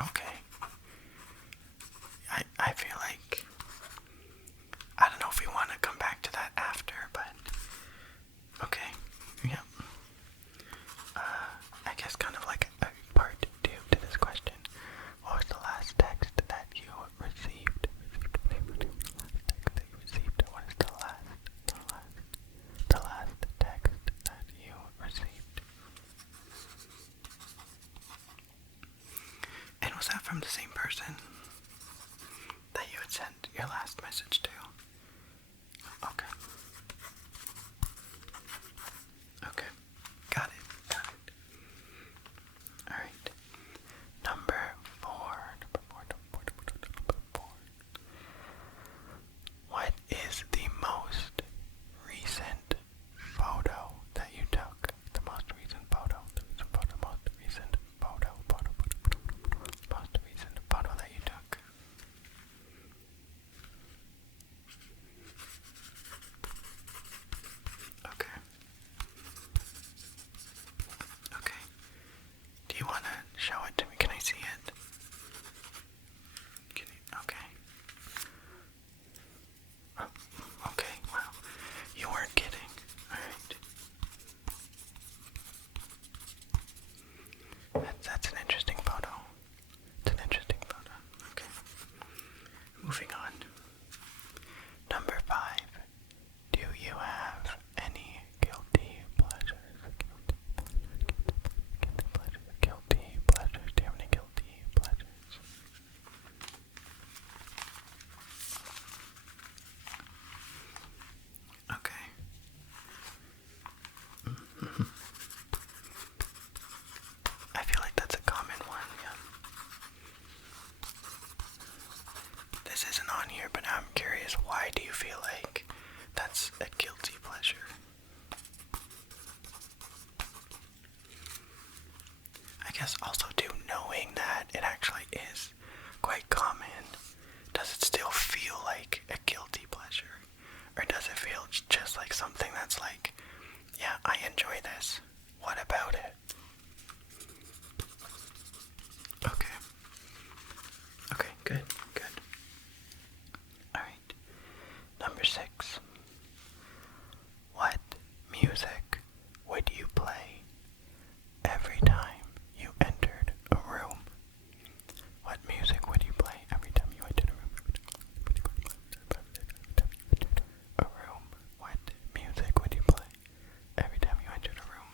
Okay. I feel like, I don't know if we want to come back to that after, but okay. Yeah. I guess kind of like a part two to this question. What was the last text that you received? What is the last text that you received? And was that from the same person that you had sent your last message to? Okay. Okay. Got it. Got it. Alright. Number four. What is the most recent photo that you took? The most recent photo. Most recent photo. Most recent photo that you took. Okay. Okay. Do you want to show it to me? Can I see it? Can you? Okay. Oh, okay. Wow. You weren't kidding. Alright. That's an interesting photo. It's an interesting photo. Okay. Moving on. Number five. Do you have any guilty pleasures? Guilty pleasures. Do you have any guilty pleasures? Okay. I feel like that's a common one, yeah. This isn't on here, but I'm curious, why do you feel like that's a guilty pleasure? I guess also too, knowing that it actually is quite common, does it still feel like a guilty pleasure? Or does it feel just like something that's like, yeah, I enjoy this. What about it? Okay. Okay, good, good. Alright. Number six. What music would you play every time you entered a room? What music would you play every time you entered a room? A room. What music would you play every time you entered a room?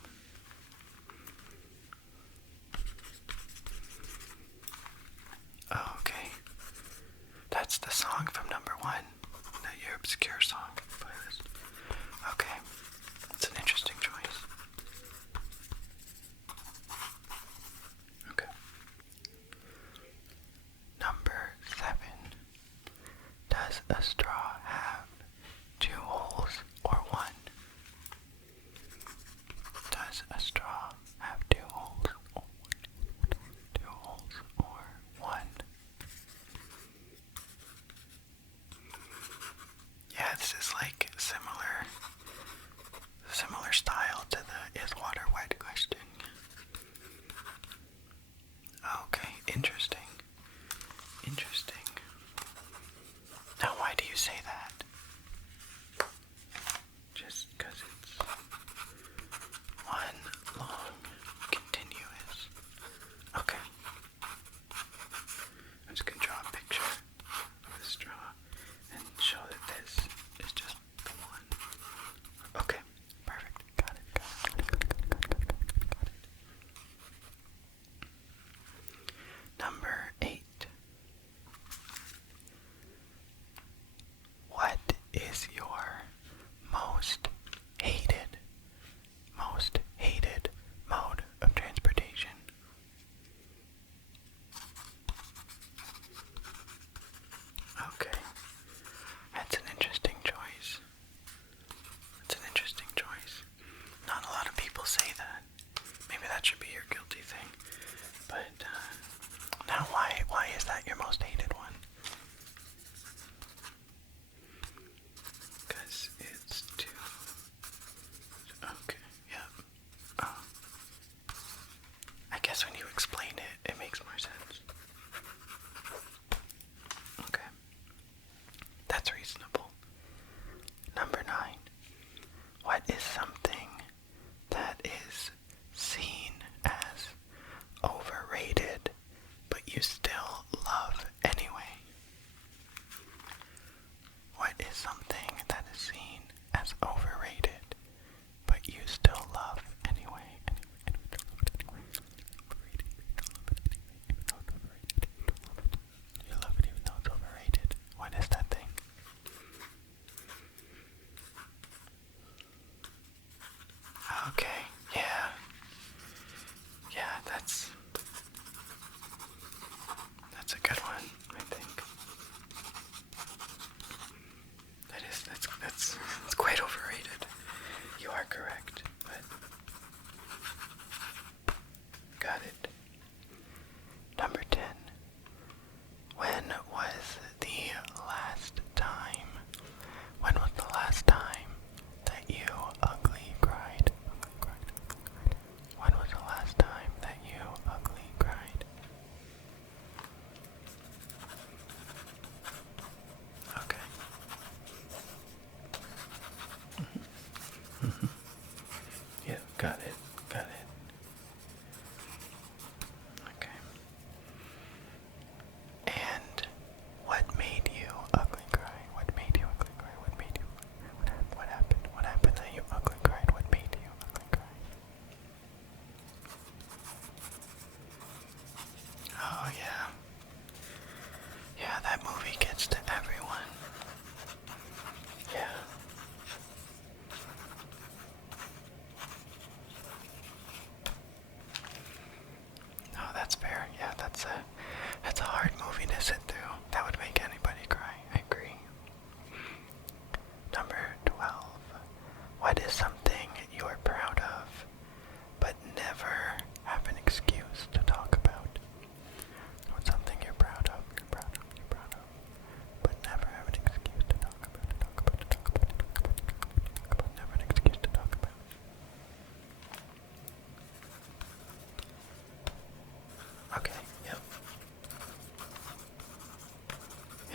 Okay, yep.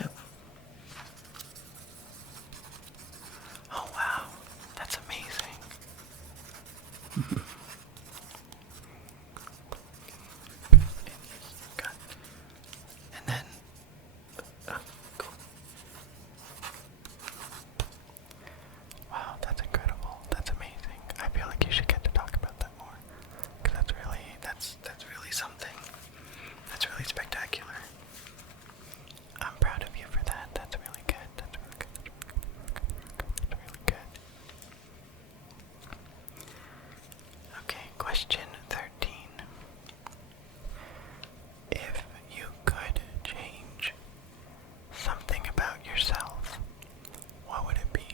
Yep. Oh wow, that's amazing. And then, cool. Wow, that's incredible. That's amazing. I feel like you should get to talk about that more, because that's really something. That's really spectacular. I'm proud of you for that. That's really good. That's really good. That's really good. Okay, question 13. If you could change something about yourself, what would it be?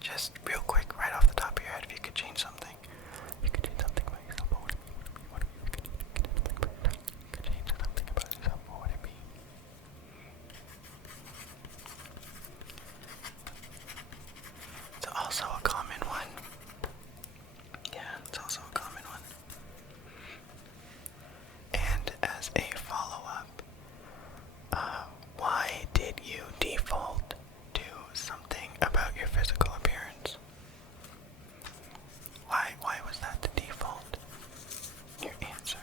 Just real quick, right off the top of your head, if you could change something. You could change something about yourself, what would it be? What would it be? You could change something about yourself, what would it be? It's also a common one. Yeah, it's also a common one. And as a follow-up, why did you default to something about your physical appearance? Why was that the default? Your answer.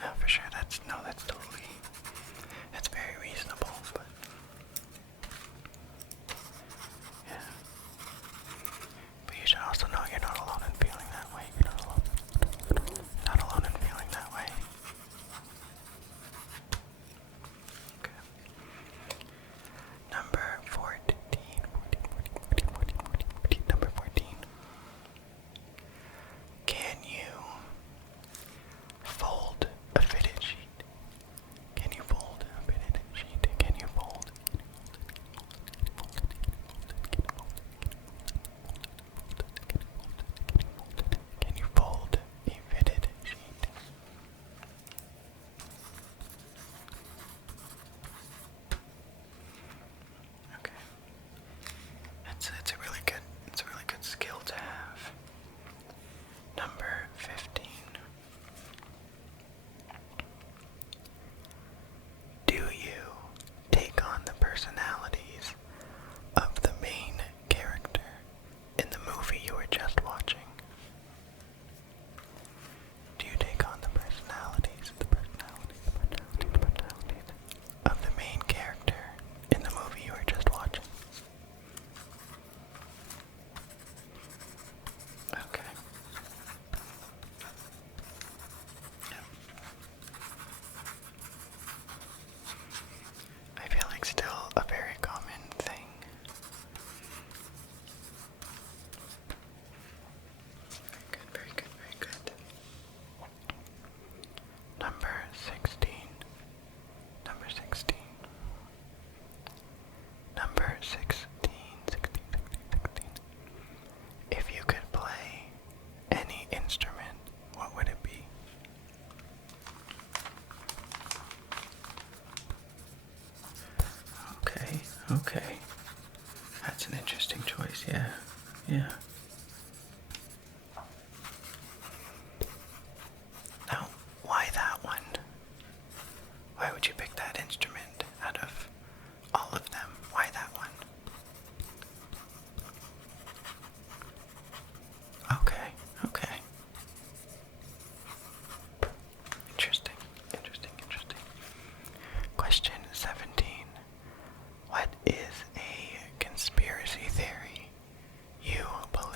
Yeah, for sure. That's totally, that's very reasonable, but yeah. But you should also know you're not alone in feeling that way. You're not alone. You're not alone in feeling that way. Okay. Number 14. Number 14. Can you fold a fitted sheet? Can you fold a fitted sheet? Can you fold? Can you fold a fitted sheet? Okay. It's a really good skill to have. Number 15. Do you take on the personalities of the main character in the movie you were just watching? Do you take on the personalities of the main character in the movie you were just watching? Okay. Yep. I feel like still a very common thing. Very good, very good. Number 16. Number 16. Number 16. If you could play any instrument, what would it be? Okay, okay. That's an interesting choice, yeah. Yeah. Now, why that one? Why would you pick that instrument out of all of them? Why that one? Okay, okay. Interesting, interesting, interesting. Question 17. What is a conspiracy theory you believe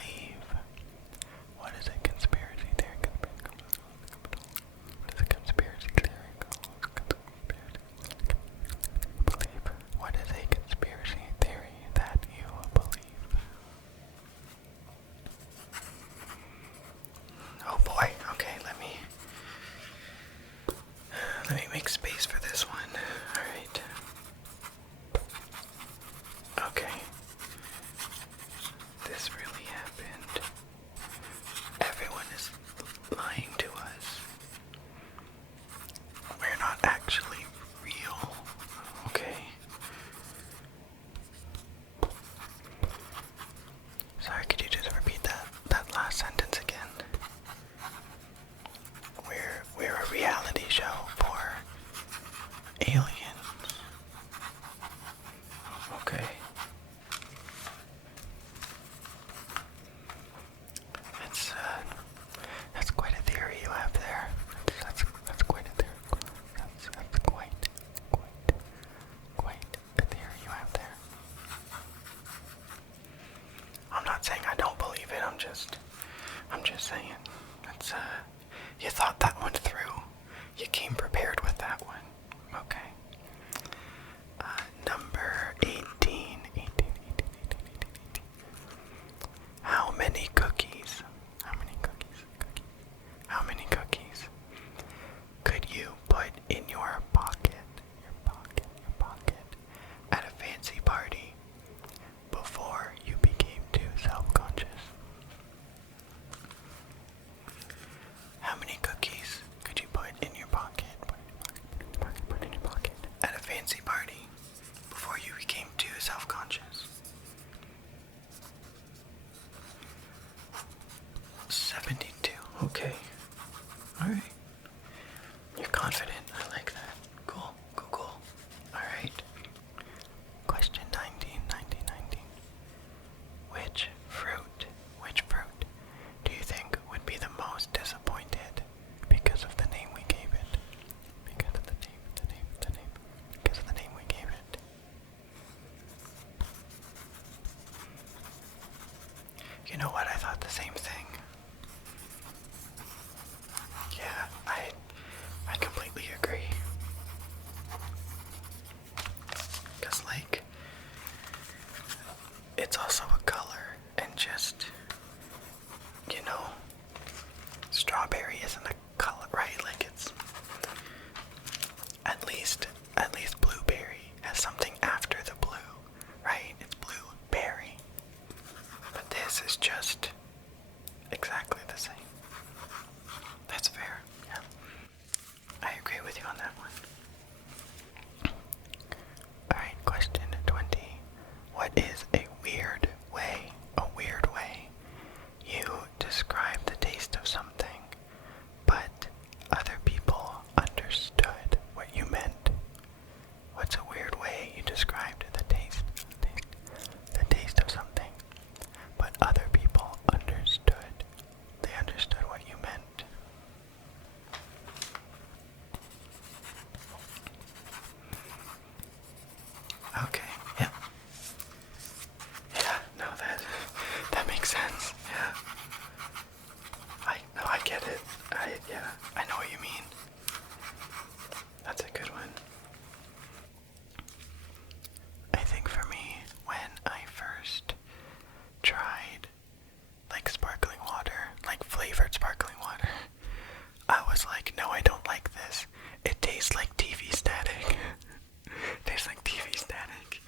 self-conscious? 72. Okay. Alright. You're confident. I like that. Cool. Cool, cool. Alright. Question 19, 19, 19. Which fruit do you think would be the most disappointed because of the name we gave it? Because of the name. Because of the name we gave it. You know what? I thought the same thing. Yeah, I completely agree. Because, like, it's also a color, and just, you know, strawberry isn't a color, right? Like, it's, at least blueberry has something after the blue, right? It's blueberry. But this is just exactly the same. That's fair, yeah. I agree with you on that one. Alright, question 20. What is a weird way you describe the taste of something, but other people understood what you meant? What's a weird way you described the taste of something, but other people understood? They understood what you meant. Okay, yeah. Yeah, no, that makes sense. Yeah. I get it. I know what you mean. That's a good one. I think for me, when I first tried like sparkling water, like flavored sparkling water, I was like, no, I don't like this. It tastes like TV static. Tastes like TV static.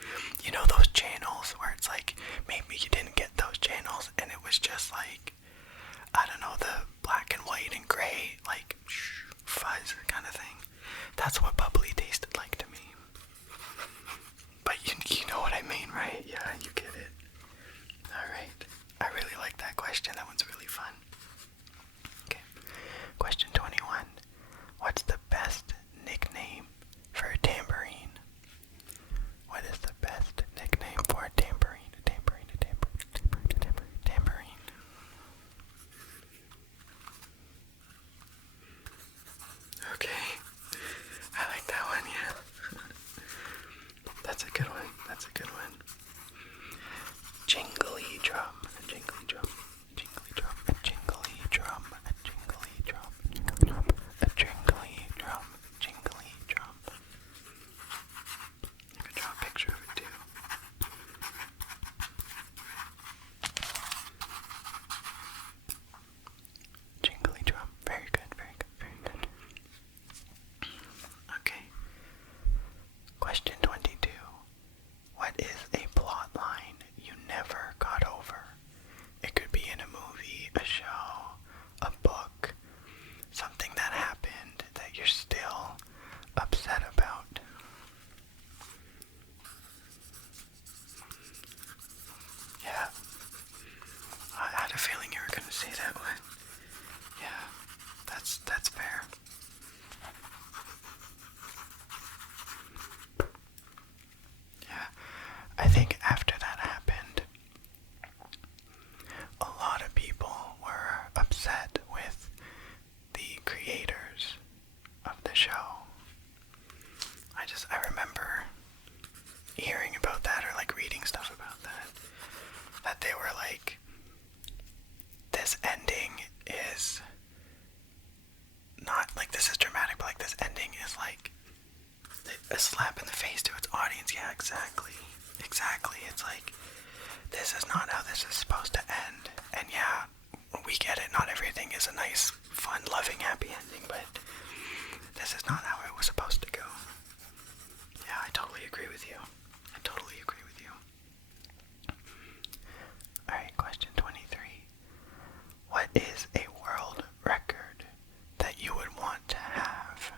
You know those channels where it's like, maybe you didn't get those channels and it was just like, I don't know, the black and white and gray, like, fuzz kind of thing. That's what bubbly tasted like to me. But you know what I mean, right? Yeah, you get it. Alright. I really like that question. That one's really fun. Okay. Question 21. What's the best nickname for a tambourine? What is the best nickname for a tambourine? Tambourine. Okay. I like that one, yeah. That's a good one. That's a good one. Jingly drum. A jingly drum. Jingly drum. A jingly drum. A jingly drum. A jingly drum. Jingly drum. You can draw a picture of it too. Jingly drum. Very good, very good, very good. Okay. Question 22. What is a plot line you never got over? It could be in a movie, a show, a book, something that happened that you're still upset about. Yeah. I had a feeling you were going to say that one. Yeah, that's fair. Yeah, I think after that happened, a lot of people were upset with the creators of the show. I remember hearing about that or like reading stuff about that. That they were like, this ending is not like this is dramatic, but like this ending is like a slap in the face to its audience. Yeah, exactly. Exactly. It's like, this is not how this is supposed to end. And yeah, we get it. Not everything is a nice, fun, loving, happy ending, but this is not how it was supposed to go. Yeah, I totally agree with you. I totally agree with you. Alright, question 23. What is a world record that you would want to have?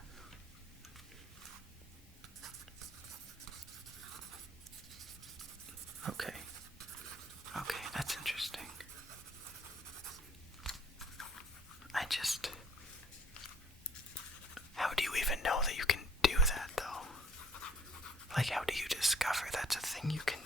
Like, how do you discover that's a thing you can